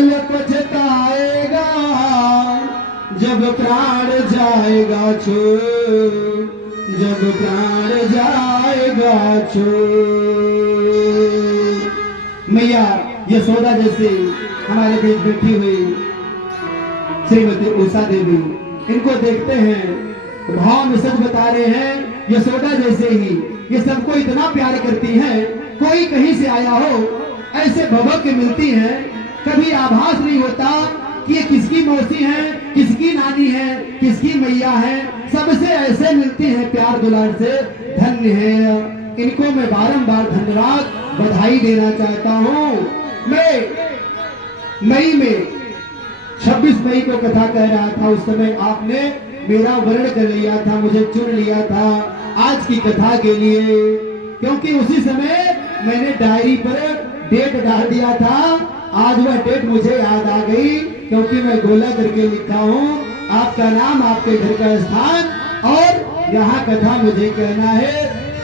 कल पछताएगा जब प्राण जाएगा छोड़, जब प्राण जाएगा छोड़। मैया यशोदा जैसे हमारे बीच बैठी हुई श्रीमती उषा देवी, इनको देखते हैं भाव में सच बता रहे हैं। यशोदा जैसे ही ये सबको इतना प्यार करती हैं, कोई कहीं से आया हो ऐसे भवक के मिलती हैं, कभी आभास नहीं होता कि ये किसकी मौसी है, किसकी नानी है, किसकी मैया है। सबसे ऐसे मिलती हैं प्यार दुलार से। धन्य है, इनको मैं बारंबार धन्यवाद बधाई देना चाहता हूँ। मैं मई में 26 मई को कथा कह रहा था, उस समय आपने मेरा वर्ण कर लिया था, मुझे चुन लिया था आज की कथा के लिए, क्योंकि उसी समय मैंने डायरी पर डेट डाल दिया था। आज वह डेट मुझे याद आ गई, क्योंकि मैं गोला करके लिखा हूँ आपका नाम, आपके घर का स्थान और यहाँ कथा मुझे कहना है।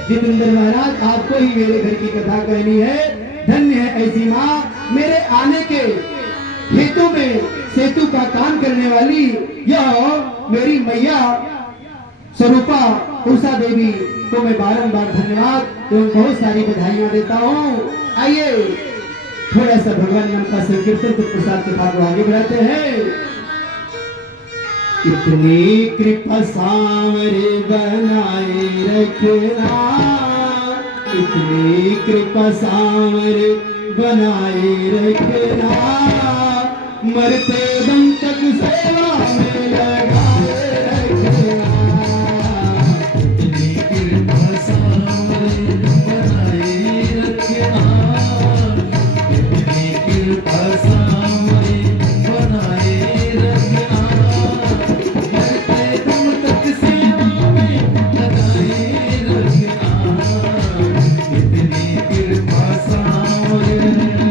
जितेंद्र महाराज, आपको ही मेरे घर की कथा कहनी है। धन्य है ऐसी माँ, मेरे आने के हेतु में सेतु का काम करने वाली यह मेरी मैया स्वरूपा उषा देवी को मैं बारंबार धन्यवाद एवं बहुत सारी बधाइयां देता हूँ। आइए थोड़ा सा भगवान नाम का संकीर्तन तो प्रसाद कथा को आगे बढ़ाते हैं। इतनी कृपा सांवरे बनाए रखना, इतनी कृपा सांवरे बनाए रखना, मरते दम तक सेवा में लगाए रखना। इतनी कृपा सांवरे बनाए रखना, इतनी कृपा सांवरे बनाए रखना, मरते दम तक सेवा में लगाए रखना। इतनी कृपा सांवरे रखना।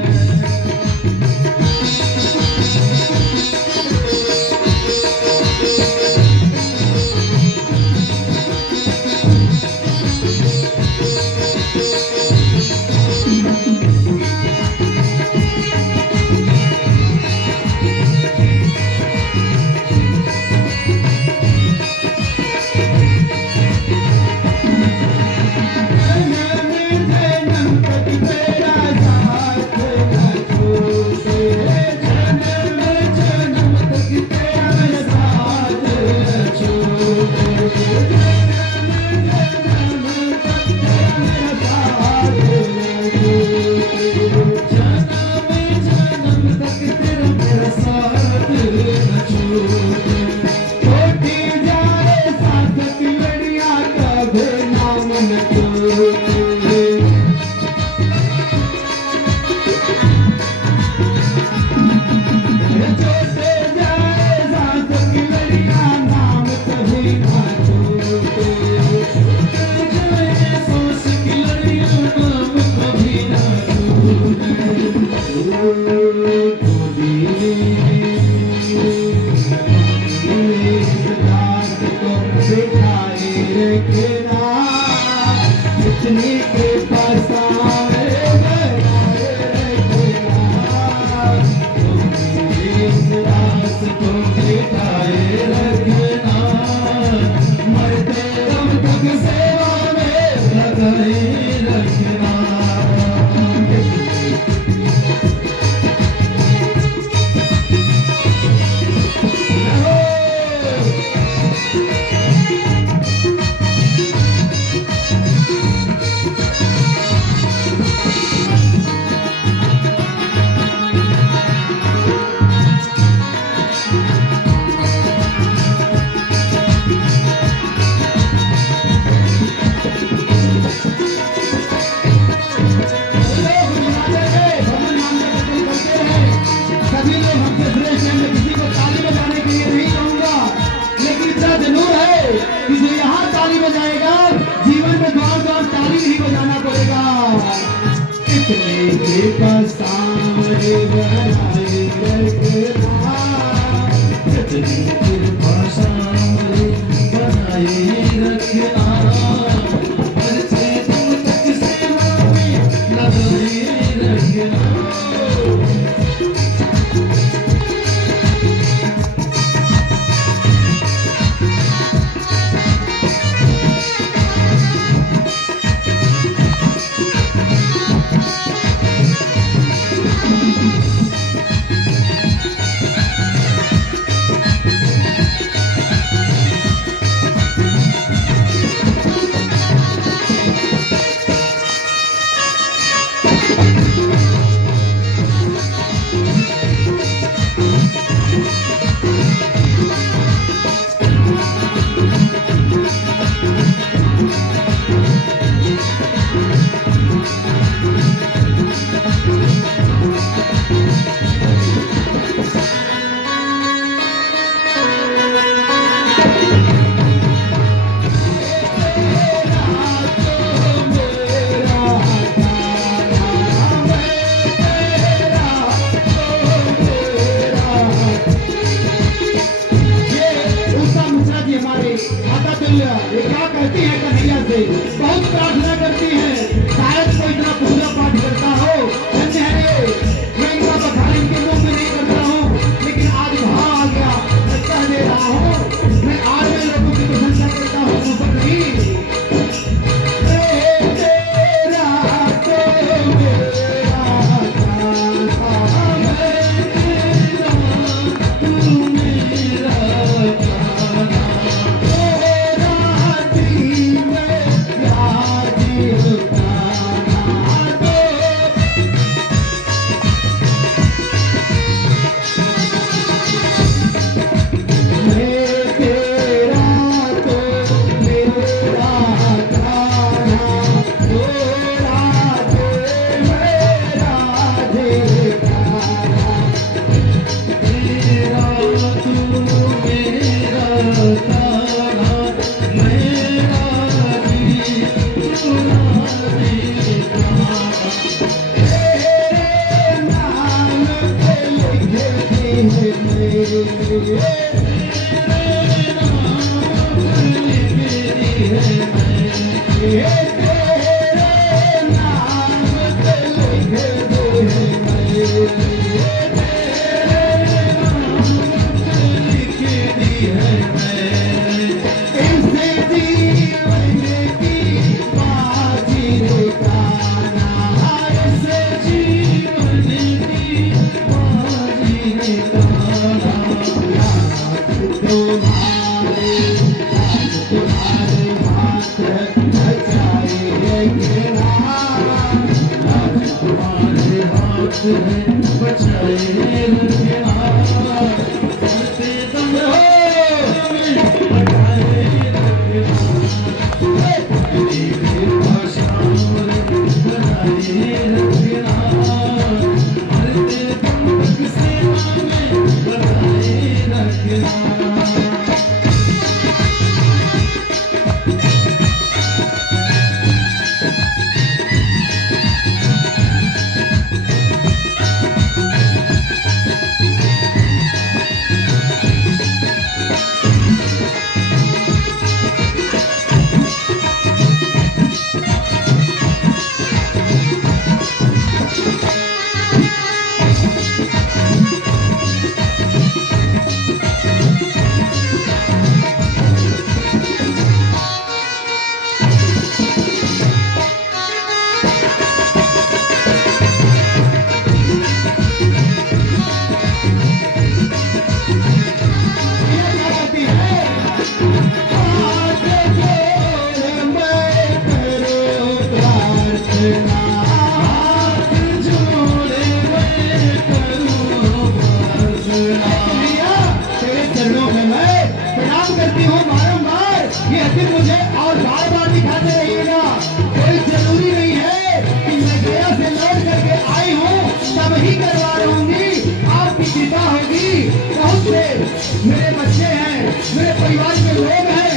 मेरे बच्चे हैं, मेरे परिवार के लोग हैं,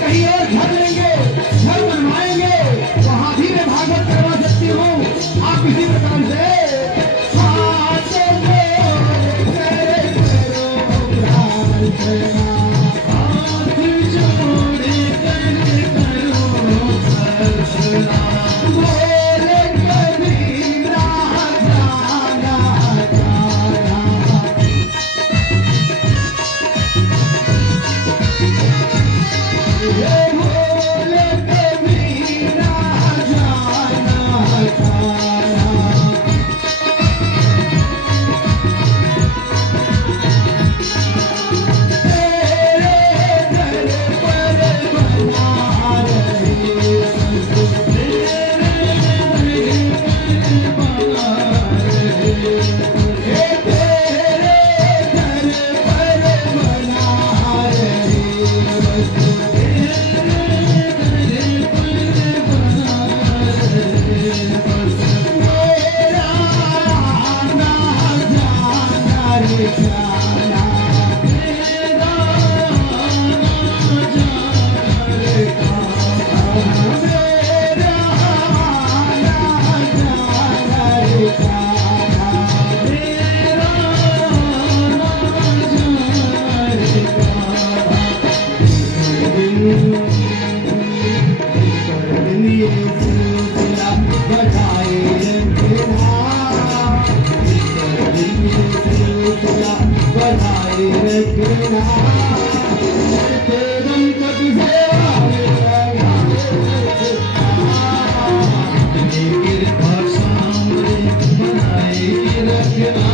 कहीं और घर लेंगे, घर बनवाएंगे, वहां भी मैं भागवत करवा सकती हूँ। आप इसी प्रकार से हाथ जोड़े करे करो प्रार्थना, हाथ जोड़े करे करो प्रार्थना, बोले कभी ना जाना जाना। ये बोले कभी ना जाना जाना। तेरे दर पर बना रहे तेरे दर पर बना रहे तेरे दर पर बना रहे मेरा आना जाना रे जाना, मेरा आना जाना रे जाना, मेरा आना जाना रे जाना, मेरा आना जाना रे जाना। ये सिलसिला बढ़ाए रखना, ये सिलसिला बढ़ाए रखना, तेरम तक सेवा में लगाए अपनी कृपा सामने बनाए रखना,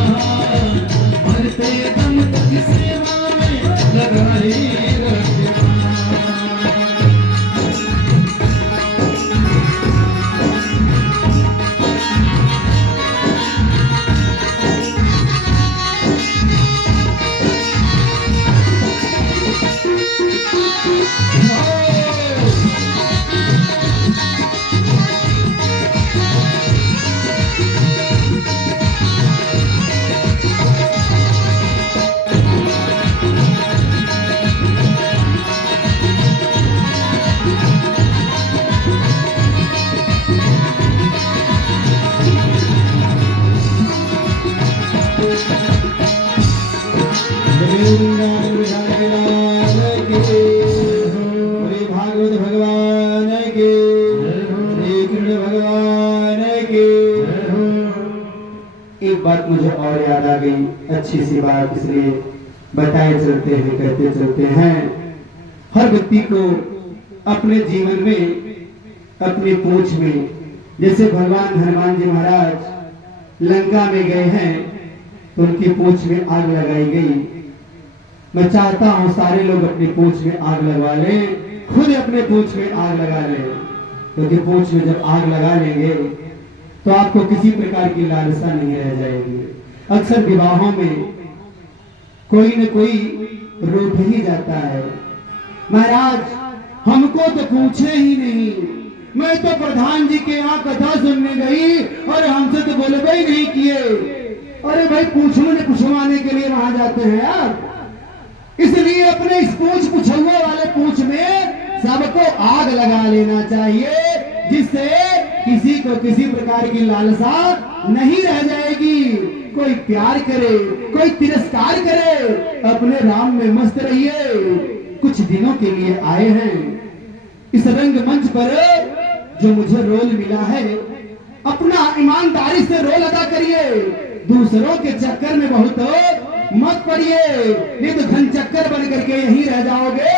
मरते दम तक सेवा में लगाए रखना। रखना। वृंदावन बिहारी लाल की, श्री भागवत भगवान की, श्री कृष्ण भगवान की। एक बात मुझे और याद आ गई, अच्छी सी बात, इसलिए बताए चलते हैं, कहते चलते हैं। हर व्यक्ति को अपने जीवन में, अपनी पूंछ में, जैसे भगवान हनुमान जी महाराज लंका में गए हैं तो उनकी पूंछ में आग लगाई गई। मैं चाहता हूं सारे लोग अपनी पूंछ में आग लगवा लें, खुद अपने पूंछ में आग लगा लें, क्योंकि पूंछ में जब आग लगा लेंगे तो आपको किसी प्रकार की लालसा नहीं रह जाएगी। अक्सर विवाहों में कोई न कोई रूठ ही जाता है, महाराज हमको तो पूछे ही नहीं, मैं तो प्रधान जी के यहाँ कथा सुनने गई और हमसे तो बोलबे ही नहीं किए। अरे भाई पूछवाने के लिए वहां जाते हैं आप, इसलिए अपने इस पूछुए वाले पूछ में सबको आग लगा लेना चाहिए, जिससे किसी को किसी प्रकार की लालसा नहीं रह जाएगी। कोई प्यार करे, कोई तिरस्कार करे, अपने राम में मस्त रहिए। कुछ दिनों के लिए आए हैं इस रंगमंच पर, जो मुझे रोल मिला है, अपना ईमानदारी से रोल अदा करिए, दूसरों के चक्कर में बहुत मत पड़िए, नहीं तो घन चक्कर बन करके यहीं रह जाओगे,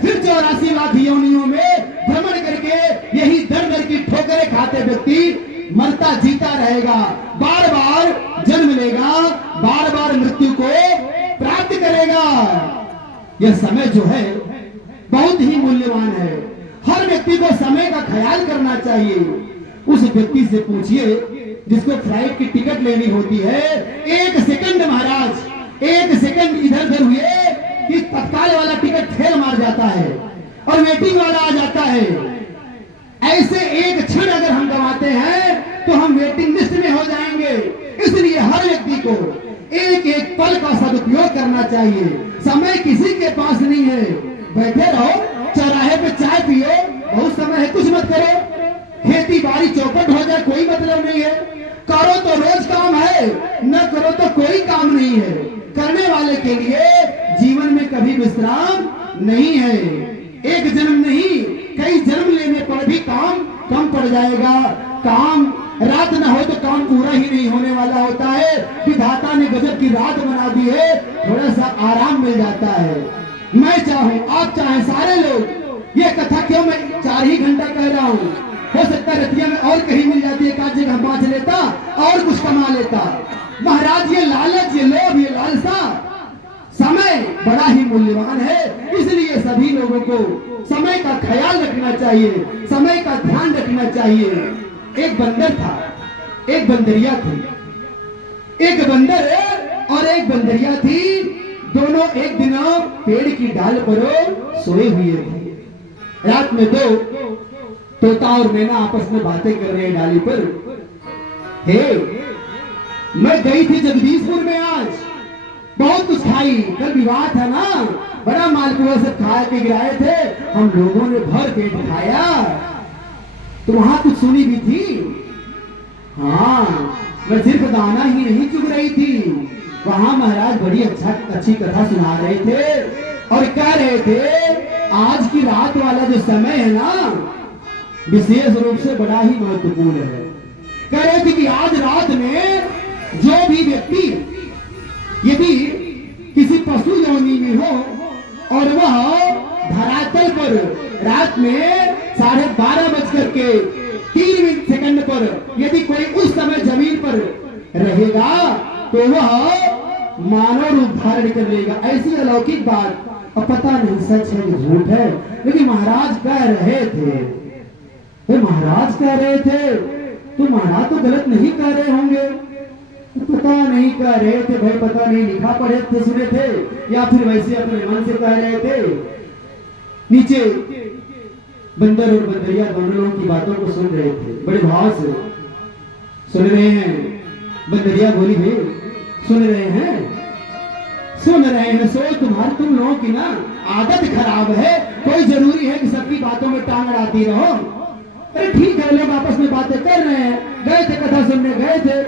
फिर 84 लाख योनियों में भ्रमण करके यही दर दर की ठोकरें खाते व्यक्ति मरता जीता रहेगा, बार बार जन्म लेगा, बार बार मृत्यु को प्राप्त करेगा। यह समय जो है बहुत ही मूल्यवान है, हर व्यक्ति को समय का ख्याल करना चाहिए। उस व्यक्ति से पूछिए जिसको फ्लाइट की टिकट लेनी होती है, एक सेकंड महाराज, एक सेकंड इधर उधर हुए कि तत्काल वाला टिकट फेल मार जाता है और वेटिंग वाला आ जाता है। ऐसे एक क्षण अगर हम गंवाते हैं तो हम वेटिंग लिस्ट में हो जाएंगे। इसलिए हर व्यक्ति को एक एक पल का सदुपयोग करना चाहिए। समय किसी के पास नहीं है, बैठे रहो चौराहे पे चाय पियो, बहुत समय है, कुछ मत करो, खेती बाड़ी चौपट हो जाए कोई मतलब नहीं है, करो तो रोज काम है, न करो तो कोई काम नहीं है। करने वाले के लिए जीवन में कभी विश्राम नहीं है। एक जन्म नहीं, कई जन्म लेने पर भी काम कम पड़ जाएगा। काम रात न हो तो काम पूरा ही नहीं होने वाला होता है। विधाता ने गजब की रात बना दी है, थोड़ा सा आराम मिल जाता है। मैं चाहूं, आप चाहें, सारे लोग, ये कथा क्यों मैं 4 ही घंटा कह रहा हूं, हो सकता है रतिया में और कहीं मिल जाती है, एक आध जगह बांच लेता और कुछ कमा लेता। महाराज ये लालच, ये लोभ, ये लालसा, समय बड़ा ही मूल्यवान है, इसलिए सभी लोगों को समय का ख्याल रखना चाहिए, समय का ध्यान रखना चाहिए। एक बंदर था, एक बंदरिया थी, एक बंदर और एक बंदरिया थी, दोनों एक दिन पेड़ की डाल पर सोए हुए थे। रात में दो तोता और मैना आपस में बातें कर रहे हैं डाली पर। हे, मैं गई थी जगदीशपुर में, आज बहुत कुछ खाई, कल विवाह था ना, बड़ा मालपुआ सब खा के गिराए थे, हम लोगों ने भर पेट खाया। तो वहां कुछ सुनी भी थी? हाँ, मैं सिर्फ दाना ही नहीं चुग रही थी, वहां महाराज बड़ी अच्छी कथा सुना रहे थे और कह रहे थे आज की रात वाला जो समय है ना, विशेष रूप से बड़ा ही महत्वपूर्ण है। कह रहे थे कि आज रात में जो भी व्यक्ति यदि किसी पशु योनि में हो और वह धरातल पर रात में 12:13 पर यदि कोई उस समय जमीन पर रहेगा तो वह मानव रूप धारण कर लेगा। ऐसी अलौकिक बात, अब पता नहीं सच है कि झूठ है, लेकिन महाराज कह रहे थे। तो महाराज कह रहे थे तो महाराज तो गलत नहीं कह रहे होंगे, पता नहीं कह रहे थे भाई, पता नहीं लिखा पढ़े थे, सुने थे, या फिर वैसे अपने मन से कह रहे थे। नीचे बंदर और बंदरिया दोनों लोगों की बातों को सुन रहे थे, बड़े भाव से सुन रहे हैं। बंदरिया बोली भाई सुन रहे हैं, सुन रहे हैं, सोच तुम लोगों की ना आदत खराब है, कोई जरूरी है कि सबकी बातों में टांग अड़ाती रहो। अरे ठीक है, लोग आपस में बातें कर रहे हैं, गए थे कथा सुनने गए थे,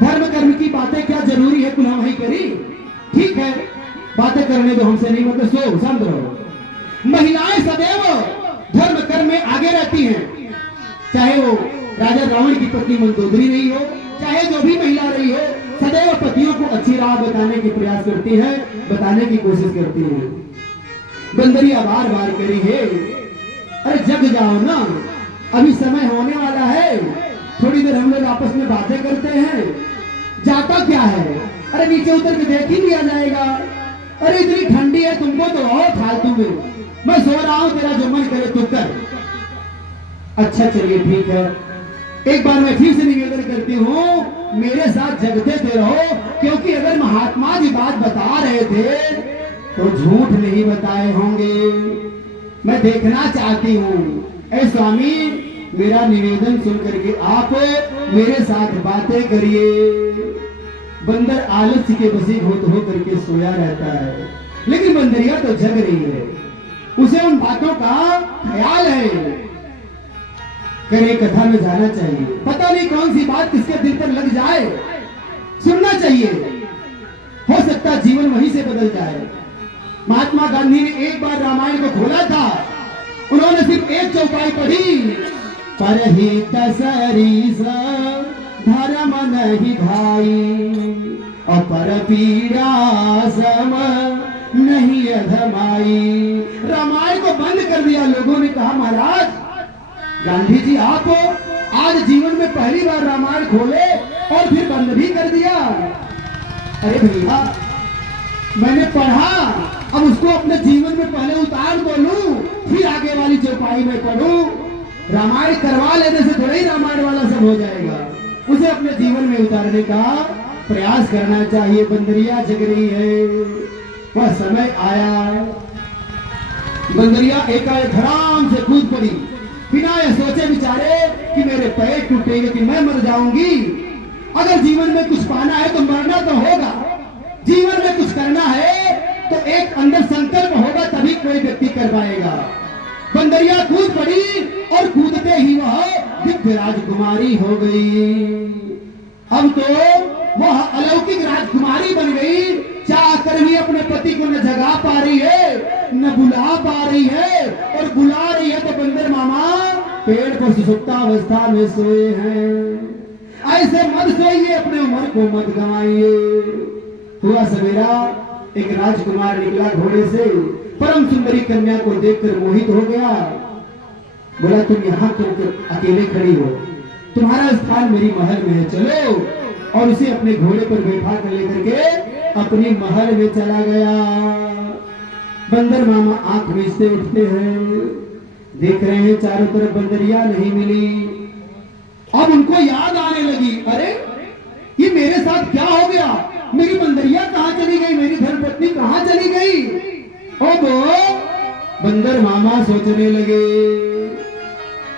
धर्म कर्म की बातें क्या जरूरी है कुल हम ही करी, ठीक है, बातें करने दो, हमसे नहीं, मतलब सो शांत रहो। महिलाएं सदैव धर्म कर्म में आगे रहती हैं, चाहे वो राजा रावण की पत्नी मंदोदरी रही हो, चाहे जो भी महिला रही हो, सदैव पतियों को अच्छी राह बताने की प्रयास करती है, बताने की कोशिश करती है। बंदरिया बार बार करी है, अरे जग जाओ ना, अभी समय होने वाला है, थोड़ी देर हम लोग आपस में बातें करते हैं, जाता क्या है, अरे नीचे उतर के देख ही लिया जाएगा, अरे इतनी ठंडी है तुमको तो और फालतू में, मैं सो रहा हूं, तेरा जो मन करे तू कर। अच्छा चलिए ठीक है, एक बार मैं फिर से निवेदन करती हूँ, मेरे साथ जगते थे रहो, क्योंकि अगर महात्मा जी बात बता रहे थे तो झूठ नहीं बताए होंगे। मैं देखना चाहती हूँ, ऐ स्वामी मेरा निवेदन सुन करके आप मेरे साथ बातें करिए। बंदर आलस्य के वशीभूत हो करके सोया रहता है, लेकिन बंदरिया तो जग रही है, उसे उन बातों का ख्याल है। करे कथा में जाना चाहिए, पता नहीं कौन सी बात किसके दिल पर लग जाए, सुनना चाहिए, हो सकता जीवन वहीं से बदल जाए। महात्मा गांधी ने एक बार रामायण को खोला था, उन्होंने सिर्फ एक चौपाई पढ़ी, परहित सरिस धर्म नहीं भाई, और पर पीड़ा सम नहीं अधमाई। रामायण को बंद कर दिया, लोगों ने कहा महाराज गांधी जी आप आज जीवन में पहली बार रामायण खोले और फिर बंद भी कर दिया। अरे भैया मैंने पढ़ा, अब उसको अपने जीवन में पहले उतार तो लूं, फिर आगे वाली चौपाई में पढ़ूं। रामायण करवा लेने से थोड़ा ही रामायण वाला सब हो जाएगा, उसे अपने जीवन में उतारने का प्रयास करना चाहिए। बंदरिया जग रही है, वह समय आया, बंदरिया एकाएक धड़ाम से कूद पड़ी, बिना ये सोचे विचारे कि मेरे पैर टूटेंगे, कि मैं मर जाऊंगी। अगर जीवन में कुछ पाना है तो मरना तो होगा, जीवन में कुछ करना है तो एक अंदर संकल्प होगा, तभी कोई व्यक्ति कर पाएगा। बंदरिया कूद पड़ी और कूदते ही वह दिव्य राजकुमारी हो गई। अब तो वह अलौकिक राजकुमारी बन गई, चाहकर भी अपने पति को न जगा पा रही है, न बुला पा रही है, और बुला रही है तो बंदर मामा पेड़ पर सुसुप्तावस्था में सोए हैं। ऐसे मत सोइए, अपने उम्र को मत गंवाइए। हुआ सवेरा, एक राजकुमार निकला घोड़े से, परम सुंदरी कन्या को देखकर मोहित हो गया। बोला तुम यहाँ क्यों अकेले खड़ी हो, तुम्हारा स्थान मेरी महल में है, चलो। और उसे अपने घोड़े पर बैठा कर लेकर के अपनी महल में चला गया। बंदर मामा आंख मीचते उठते हैं, देख रहे हैं चारों तरफ बंदरिया नहीं मिली। अब उनको याद आने लगी, अरे ये मेरे साथ क्या हो गया, मेरी बंदरिया कहाँ चली गई, मेरी धर्मपत्नी कहाँ चली गई। अब बंदर मामा सोचने लगे,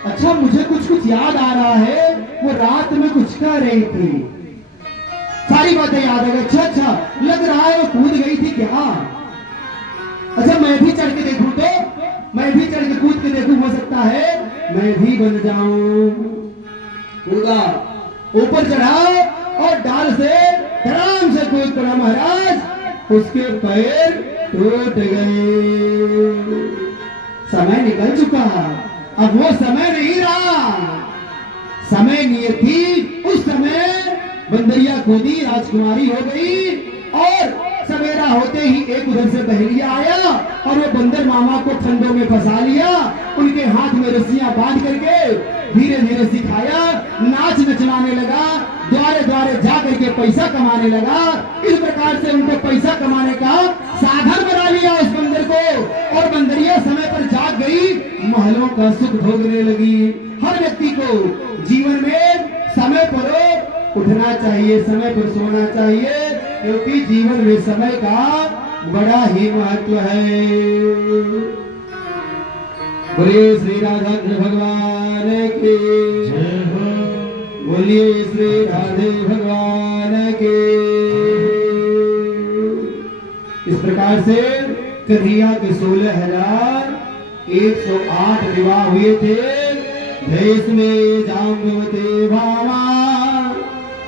अच्छा मुझे कुछ कुछ याद आ रहा है, वो रात में कुछ कह रही थी, सारी बातें याद आ गई। अच्छा लग रहा है वो कूद गई थी क्या, अच्छा मैं भी चढ़ के देखूं, तो मैं भी चढ़ के कूद के देखूं, हो सकता है मैं भी बन जाऊं। कूदा, ऊपर चढ़ा और डाल से धड़ाम से कूद पड़ा। महाराज उसके पैर टूट गए। समय निकल चुका, अब वो समय नहीं रहा, समय नियति। उस समय बंदरिया कूदी, राजकुमारी हो गई, और सवेरा होते ही एक उधर से बहेलिया आया और वो बंदर मामा को फंदों में फंसा लिया, उनके हाथ में रस्सियां बांध करके धीरे धीरे सिखाया, नाच नचवाने लगा, द्वारे द्वारे जा करके पैसा कमाने लगा। इस प्रकार से उनको पैसा कमाने का साधन बना लिया उस बंदर को, और बंदरिया समय पर जाग गई, महलों का सुख भोगने लगी। हर व्यक्ति को जीवन में समय पर उठना चाहिए, समय पर सोना चाहिए, क्योंकि जीवन में समय का बड़ा ही महत्व है। बोलिए श्री राधा कृष्ण भगवान की जय हो, बोलिए श्री राधे भगवान के। इस प्रकार से कन्हैया के 16,108 विवाह हुए थे। देश में जाम्बवती भामा,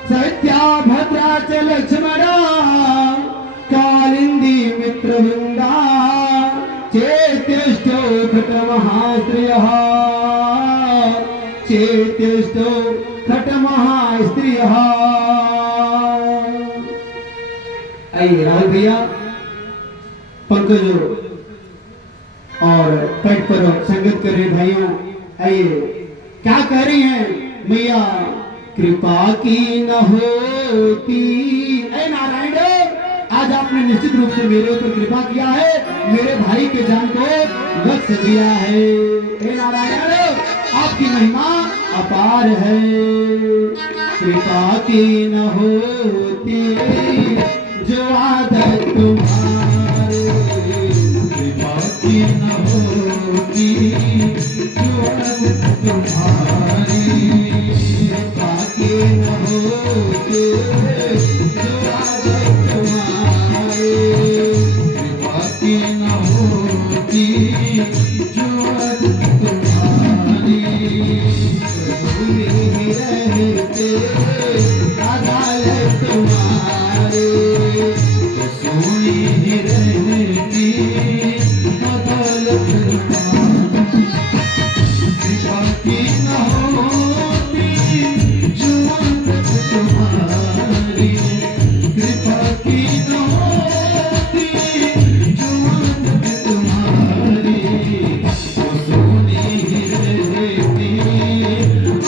सत्या भद्रा च लक्ष्मणा, कालिंदी मित्र केष्टो खट महा स्त्री। आइए राहुल भैया पंकज और पैट पर संगत कर रहे भाइयों, आइए क्या कह रही हैं मैया, कृपा की न होती। ऐ नारायण, आज आपने निश्चित रूप से मेरे ऊपर कृपा किया है, मेरे भाई के जान को बख्श दिया है। हे नारायण, आपकी महिमा अपार है। कृपा की न होती जो आदत तुम्हारे, कृपा की न होती जो आदत तुम्हारी, कृपा की न होती जो आदत तुम्हारे, कृपा की न होती जो आदत तुम्हारी, भूमि रहते अदालत तुम्हारे, तो सोनी ही रहती अदालत तुम्हारी। कृपा की न होती जो आदत तुम्हारी, कृपा की न होती जो आदत तुम्हारी, तो सोनी ही रहती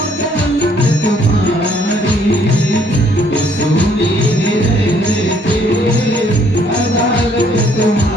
अदालत तुम्हारी, तो सोनी ही रहती अदालत तुम्हारी।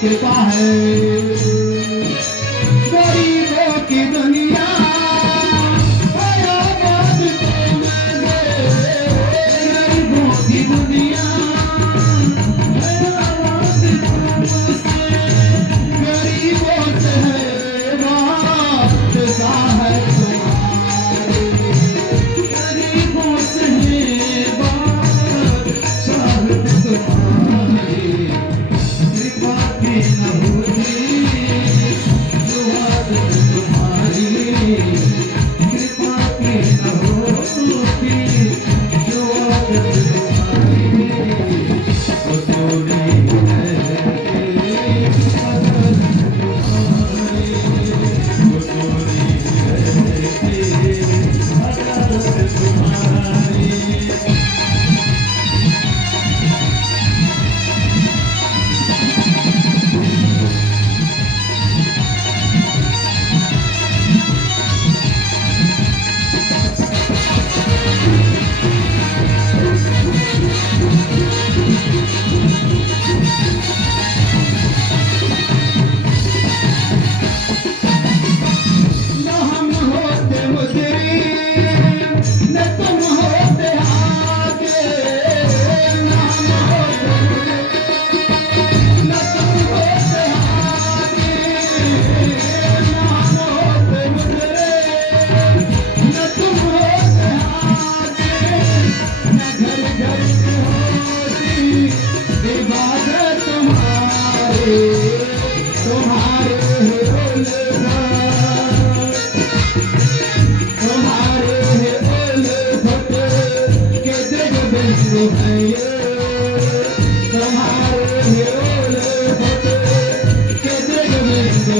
कृपा है। गरीबों की दुनिया आबाद गरीबों की दुनिया आबाद गरीबों से वास्ता है तुम्हारे, गरीबों से वास्ता है तुम्हारे। कृपा की न होती जो आदत तुम्हारी,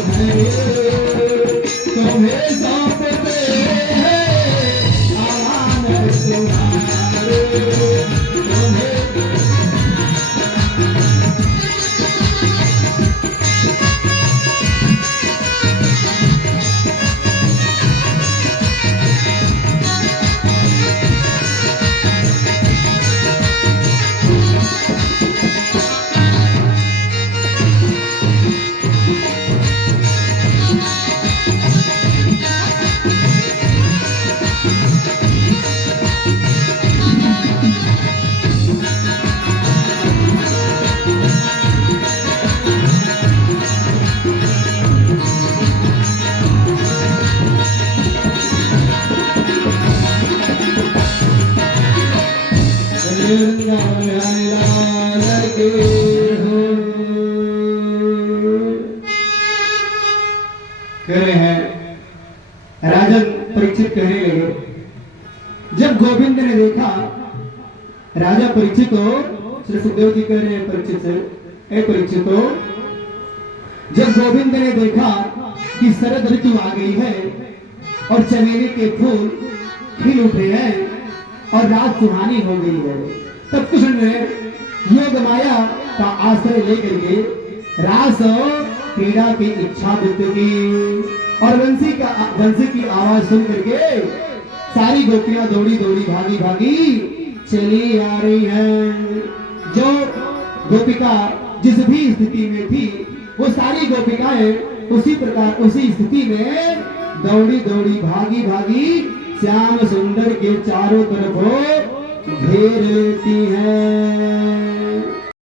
है, तुम्हें सौंपते हैं अमानत तुम्हारे, तुम्हें कह रहे हैं, राजन परीक्षित कहने लगे, जब गोविंद ने देखा, राजा परीक्षित हो, श्री सुखदेव जी कह रहे हैं परीक्षित से, ए परीक्षित हो, जब गोविंद ने देखा कि शरद ऋतु आ गई है और चमेली के फूल खिल उठे हैं और रात सुहानी हो गई है, तब कृष्ण ने योग माया का आश्रय लेकर के रास क्रीड़ा की इच्छा व्यक्त की और वंशी की आवाज सुन करके सारी गोपियां दौड़ी दौड़ी भागी भागी चली आ रही हैं। जो गोपिका जिस भी स्थिति में थी वो सारी गोपिकाएं उसी प्रकार उसी स्थिति में दौड़ी दौड़ी भागी भागी श्याम सुंदर के चारों तरफ घेर लेती हैं।